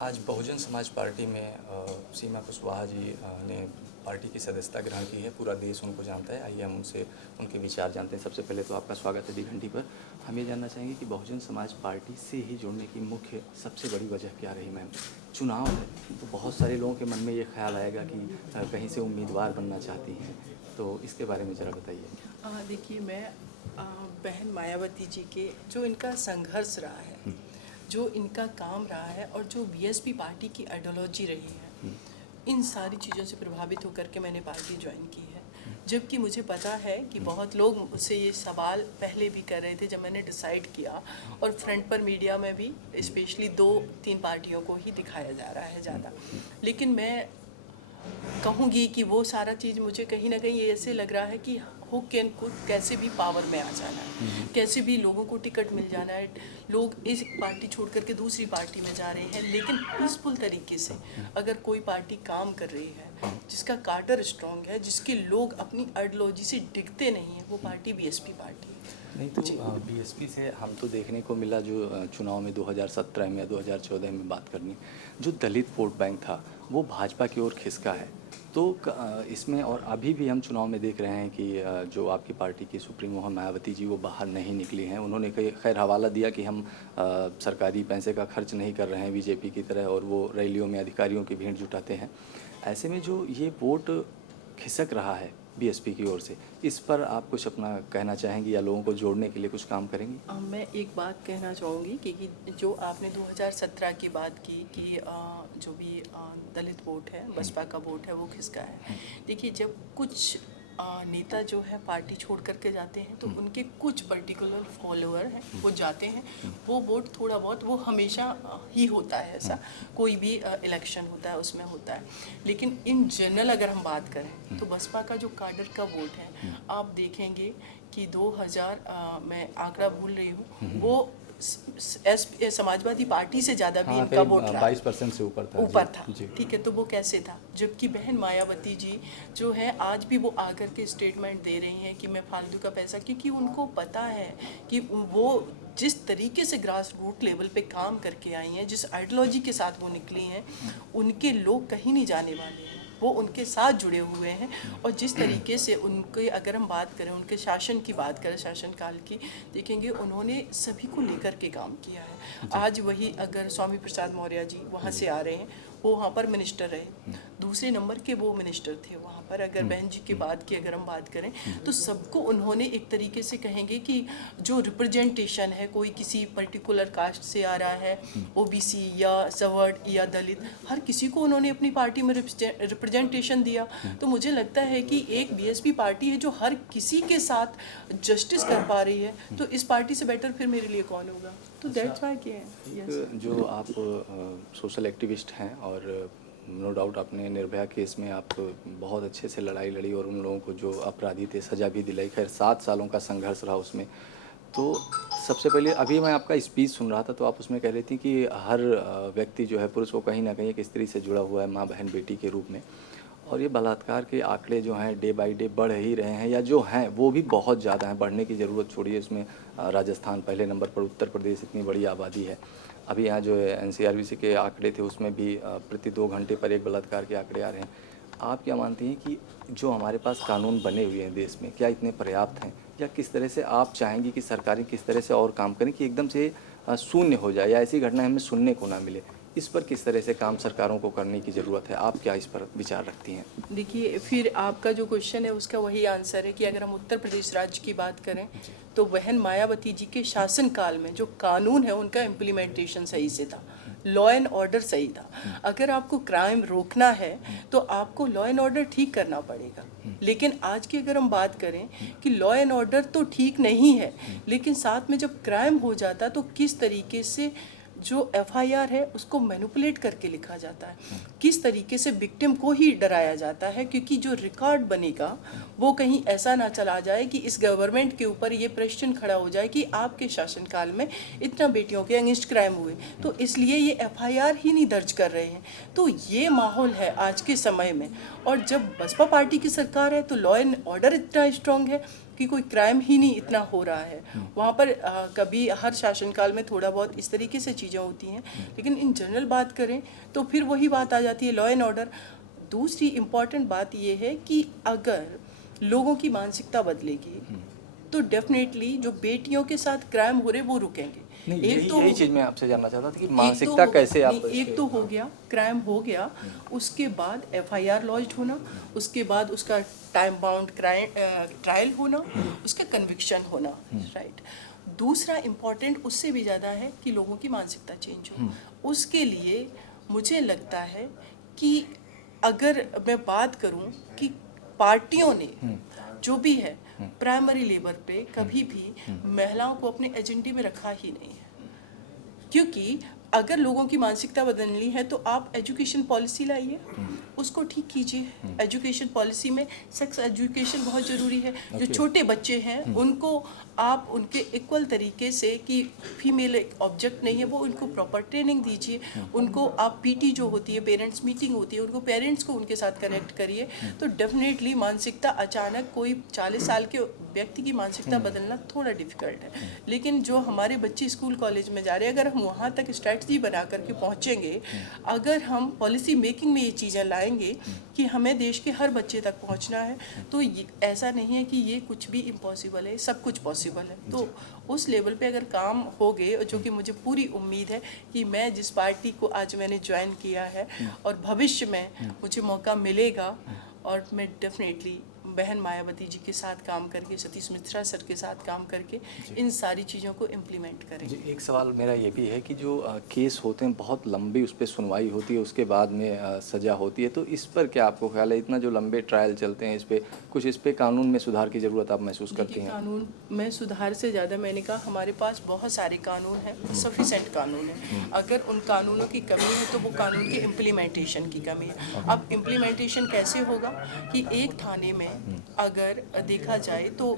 आज बहुजन समाज पार्टी में सीमा कुशवाहा जी ने पार्टी की सदस्यता ग्रहण की है। पूरा देश उनको जानता है। आइए हम उनसे उनके विचार जानते हैं। सबसे पहले तो आपका स्वागत है दी घंटी पर। हम ये जानना चाहेंगे कि बहुजन समाज पार्टी से ही जुड़ने की मुख्य सबसे बड़ी वजह क्या रही मैम? चुनाव है तो बहुत सारे लोगों के मन में ये ख्याल आएगा कि कहीं से उम्मीदवार बनना चाहती हैं, तो इसके बारे में ज़रा बताइए। देखिए, मैं बहन मायावती जी के जो इनका संघर्ष रहा है, जो इनका काम रहा है और जो बीएसपी पार्टी की आइडियोलॉजी रही है, इन सारी चीज़ों से प्रभावित होकर के मैंने पार्टी ज्वाइन की है। जबकि मुझे पता है कि बहुत लोग मुझसे ये सवाल पहले भी कर रहे थे जब मैंने डिसाइड किया, और फ्रंट पर मीडिया में भी स्पेशली 2-3 पार्टियों को ही दिखाया जा रहा है ज़्यादा। लेकिन मैं कहूँगी कि वो सारा चीज़ मुझे कहीं ना कहीं ऐसे लग रहा है कि हुक एंड कुक कैसे भी पावर में आ जाना है, कैसे भी लोगों को टिकट मिल जाना है। लोग इस पार्टी छोड़ करके दूसरी पार्टी में जा रहे हैं, लेकिन पीसफुल तरीके से अगर कोई पार्टी काम कर रही है, जिसका कार्डर स्ट्रॉन्ग है, जिसके लोग अपनी आइडियोलॉजी से डिगते नहीं हैं, वो पार्टी बीएसपी पार्टी है। नहीं तो बीएसपी से हम तो देखने को मिला जो चुनाव में 2017 में या 2014 में बात करनी, जो दलित वोट बैंक था वो भाजपा की ओर खिसका है। तो इसमें और अभी भी हम चुनाव में देख रहे हैं कि जो आपकी पार्टी की सुप्रीमो हैं मायावती जी, वो बाहर नहीं निकली हैं। उन्होंने खैर हवाला दिया कि हम सरकारी पैसे का खर्च नहीं कर रहे हैं बीजेपी की तरह, और वो रैलियों में अधिकारियों की भीड़ जुटाते हैं। ऐसे में जो ये वोट खिसक रहा है बीएसपी की ओर से, इस पर आप कुछ अपना कहना चाहेंगी या लोगों को जोड़ने के लिए कुछ काम करेंगी? मैं एक बात कहना चाहूँगी कि जो आपने 2017 की बात की कि जो भी दलित वोट है, बसपा का वोट है, वो किसका है। देखिए, जब कुछ नेता जो है पार्टी छोड़ करके जाते हैं, तो उनके कुछ पर्टिकुलर फॉलोअर हैं, वो जाते हैं, वो वोट थोड़ा बहुत वो हमेशा ही होता है। ऐसा कोई भी इलेक्शन होता है उसमें होता है। लेकिन इन जनरल अगर हम बात करें तो बसपा का जो काडर का वोट है, आप देखेंगे कि 2000 मैं आंकड़ा भूल रही हूँ, वो समाजवादी पार्टी से ज़्यादा भी इनका वोट रहा, 22% से ऊपर था। ठीक है, तो वो कैसे था? जबकि बहन मायावती जी जो है आज भी वो आकर के स्टेटमेंट दे रही हैं कि मैं फालतू का पैसा, क्योंकि उनको पता है कि वो जिस तरीके से ग्रास रूट लेवल पे काम करके आई हैं, जिस आइडियोलॉजी के साथ वो निकली हैं, उनके लोग कहीं नहीं जाने वाले हैं, वो उनके साथ जुड़े हुए हैं। और जिस तरीके से उनके अगर हम बात करें, उनके शासन की बात करें, शासनकाल की, देखेंगे उन्होंने सभी को लेकर के काम किया है। आज वही अगर स्वामी प्रसाद मौर्य जी वहाँ से आ रहे हैं, वो वहाँ पर मिनिस्टर रहे, दूसरे नंबर के वो मिनिस्टर थे वहाँ पर। अगर बहन जी की बात की अगर हम बात करें, तो सबको उन्होंने एक तरीके से कहेंगे कि जो रिप्रेजेंटेशन है, कोई किसी पर्टिकुलर कास्ट से आ रहा है, ओबीसी या सवर्ड या दलित, हर किसी को उन्होंने अपनी पार्टी में रिप्रेजेंटेशन दिया। तो मुझे लगता है कि एक बीएसपी पार्टी है जो हर किसी के साथ जस्टिस कर पा रही है, तो इस पार्टी से बेटर फिर मेरे लिए कौन होगा। तो दैट्स व्हाई कि है। जो आप सोशल एक्टिविस्ट हैं, और नो डाउट आपने निर्भया केस में आप बहुत अच्छे से लड़ाई लड़ी और उन लोगों को जो अपराधी थे सज़ा भी दिलाई। खैर 7 सालों का संघर्ष रहा उसमें। तो सबसे पहले अभी मैं आपका स्पीच सुन रहा था, तो आप उसमें कह रही थी कि हर व्यक्ति जो है पुरुष को कहीं ना कहीं एक स्त्री से जुड़ा हुआ है, माँ बहन बेटी के रूप में। और ये बलात्कार के आंकड़े जो हैं डे बाय डे बढ़ ही रहे हैं, या जो हैं वो भी बहुत ज़्यादा हैं। बढ़ने की ज़रूरत छोड़िए, इसमें राजस्थान पहले नंबर पर, उत्तर प्रदेश, इतनी बड़ी आबादी है। अभी यहाँ जो एनसीआरबीसी के आंकड़े थे उसमें भी प्रति 2 घंटे पर एक बलात्कार के आंकड़े आ रहे हैं। आप क्या मानती हैं कि जो हमारे पास कानून बने हुए हैं देश में, क्या इतने पर्याप्त हैं, या किस तरह से आप चाहेंगी कि सरकारें किस तरह से और काम करें कि एकदम से शून्य हो जाए, या ऐसी घटनाएं हमें सुनने को ना मिले? इस पर किस तरह से काम सरकारों को करने की ज़रूरत है? आप क्या इस पर विचार रखती हैं? देखिए, फिर आपका जो क्वेश्चन है उसका वही आंसर है कि अगर हम उत्तर प्रदेश राज्य की बात करें, तो बहन मायावती जी के शासनकाल में जो कानून है उनका इम्प्लीमेंटेशन सही से था, लॉ एंड ऑर्डर सही था। अगर आपको क्राइम रोकना है तो आपको लॉ एंड ऑर्डर ठीक करना पड़ेगा। लेकिन आज की अगर हम बात करें कि लॉ एंड ऑर्डर तो ठीक नहीं है, लेकिन साथ में जब क्राइम हो जाता तो किस तरीके से जो एफआईआर है उसको मैनिपुलेट करके लिखा जाता है, किस तरीके से विक्टिम को ही डराया जाता है, क्योंकि जो रिकॉर्ड बनेगा वो कहीं ऐसा ना चला जाए कि इस गवर्नमेंट के ऊपर ये प्रश्न खड़ा हो जाए कि आपके शासनकाल में इतना बेटियों के अगेंस्ट क्राइम हुए, तो इसलिए ये एफआईआर ही नहीं दर्ज कर रहे हैं। तो ये माहौल है आज के समय में। और जब बसपा पार्टी की सरकार है तो लॉ एंड ऑर्डर इतना स्ट्रांग है कि कोई क्राइम ही नहीं इतना हो रहा है। वहाँ पर कभी हर शासनकाल में थोड़ा बहुत इस तरीके से चीज़ें होती हैं, लेकिन इन जनरल बात करें तो फिर वही बात आ जाती है, लॉ एंड ऑर्डर। दूसरी इम्पॉर्टेंट बात ये है कि अगर लोगों की मानसिकता बदलेगी तो डेफिनेटली जो बेटियों के साथ क्राइम हो रहे वो रुकेंगे। नहीं, एक तो यही चीज़ मैं आपसे जानना चाहता था कि एक मानसिकता तो कैसे आप नहीं, एक तो हो गया क्राइम हो गया, उसके बाद एफआईआर लॉन्च होना, उसके बाद उसका टाइम बाउंड ट्रायल होना, उसका कन्विक्शन होना, राइट। दूसरा इम्पॉर्टेंट उससे भी ज़्यादा है कि लोगों की मानसिकता चेंज हो। उसके लिए मुझे लगता है कि अगर मैं बात करूं कि पार्टियों ने जो भी है प्राइमरी लेवल पे कभी भी महिलाओं को अपने एजेंडे में रखा ही नहीं है, क्योंकि अगर लोगों की मानसिकता बदलनी है तो आप एजुकेशन पॉलिसी लाइए, उसको ठीक कीजिए। एजुकेशन पॉलिसी में सेक्स एजुकेशन बहुत ज़रूरी है। जो छोटे बच्चे हैं उनको आप उनके इक्वल तरीके से कि फीमेल एक ऑब्जेक्ट नहीं है, वो उनको प्रॉपर ट्रेनिंग दीजिए। उनको आप पीटी जो होती है, पेरेंट्स मीटिंग होती है, उनको पेरेंट्स को उनके साथ कनेक्ट करिए। तो डेफिनेटली मानसिकता अचानक कोई 40 साल के व्यक्ति की मानसिकता बदलना थोड़ा डिफिकल्ट है, लेकिन जो हमारे बच्चे स्कूल कॉलेज में जा रहे हैं, अगर हम वहाँ तक स्ट्रैटेजी बना करके पहुँचेंगे, अगर हम पॉलिसी मेकिंग में ये चीज़ें लाएंगे कि हमें देश के हर बच्चे तक पहुँचना है, तो ऐसा नहीं है कि ये कुछ भी इम्पॉसिबल है, सब कुछ पॉसिबल है। तो उस लेवल पे अगर काम हो गए, जो कि मुझे पूरी उम्मीद है कि मैं जिस पार्टी को आज मैंने ज्वाइन किया है और भविष्य में मुझे मौका मिलेगा, और मैं डेफिनेटली बहन मायावती जी के साथ काम करके, सतीश मिश्रा सर के साथ काम करके इन सारी चीज़ों को इम्प्लीमेंट करेंगे। जी, एक सवाल मेरा ये भी है कि जो केस होते हैं बहुत लंबी उस पर सुनवाई होती है, उसके बाद में सज़ा होती है, तो इस पर क्या आपको ख्याल है? इतना जो लंबे ट्रायल चलते हैं, इस पे कानून में सुधार की ज़रूरत आप महसूस करती हैं? कानून में सुधार से ज़्यादा मैंने कहा हमारे पास बहुत सारे कानून हैं, सफिशेंट कानून हैं। अगर उन कानूनों की कमी है तो वो कानून के इम्प्लीमेंटेशन की कमी है। अब इम्प्लीमेंटेशन कैसे होगा कि एक थाने में अगर देखा जाए तो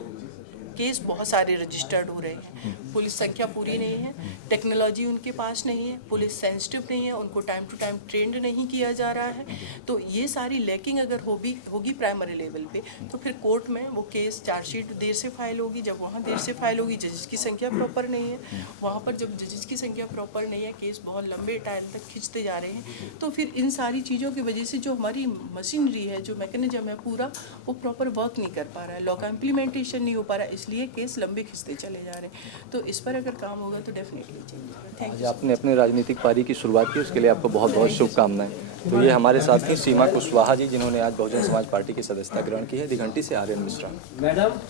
केस बहुत सारे रजिस्टर्ड हो रहे हैं, पुलिस संख्या पूरी नहीं है, टेक्नोलॉजी उनके पास नहीं है, पुलिस सेंसिटिव नहीं है, उनको टाइम टू टाइम ट्रेंड नहीं किया जा रहा है। तो ये सारी लैकिंग अगर होगी प्राइमरी लेवल पे, तो फिर कोर्ट में वो केस चार्जशीट देर से फाइल होगी। जब वहाँ देर से फाइल होगी, जजेस की संख्या प्रॉपर नहीं है, वहाँ पर जब जजेस की संख्या प्रॉपर नहीं है, केस बहुत लंबे टाइम तक खींचते जा रहे हैं, तो फिर इन सारी चीज़ों की वजह से जो हमारी मशीनरी है, जो मैकेनिज्म है पूरा, वो प्रॉपर वर्क नहीं कर पा रहा है, लॉ का इम्प्लीमेंटेशन नहीं हो पा रहा है, इसलिए केस लंबे खिंचते चले जा रहे हैं। तो इस पर अगर काम होगा तो डेफिनेटली चेंज। थैंक आज आपने अपने राजनीतिक पारी की शुरुआत की, उसके लिए आपको बहुत बहुत शुभकामनाएं। तो ये हमारे साथ थी सीमा कुशवाहा जी, जिन्होंने आज बहुजन समाज पार्टी की सदस्यता ग्रहण की है। दिघंटी से आर्यन मिश्रा। मैडम